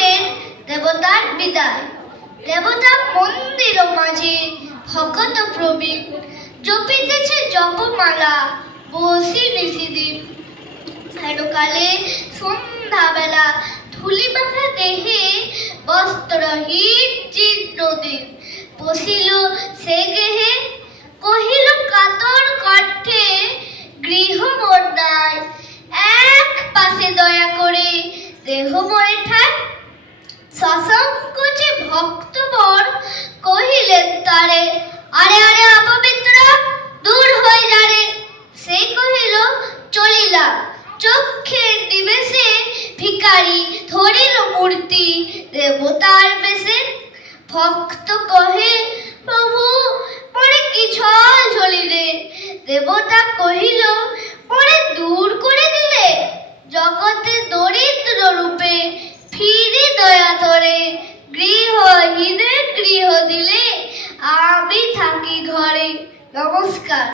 ঠাকুরের দেবতার বিদায়। দেবতা মন্দির মাঝে ভকত প্রবীণ, জপিতেছে জপমালা বসি নিশিদিন। হেনকালে সন্ধ্যাবেলা ধুলি মাখা দেহে বস্ত্রহীন জীর্ণদিন বসিল সে গেহে, কহিল কাতর কণ্ঠে গৃহমন্যায়, এক পাশে দয়া করে দেহময় ঠায়। সসংকোচে ভক্তবর কহিলেন তারে, আরে আরে অপবিত্র, দূর হয়ে যারে। সে কহিল চলিলাম। চক্ষের নিমেষে ভিখারি ধরিল মূর্তি দেবতার বেশে। ভক্ত কহে, প্রভু পরে কি ছল ঝলিলে। দেবতা কহিল, পরে দূর করে দিলে। জগতে দরিদ্র রূপে ফিরি দয়া ধরে, গৃহহীনে গৃহ দিলে আমি থাকি ঘরে। নমস্কার।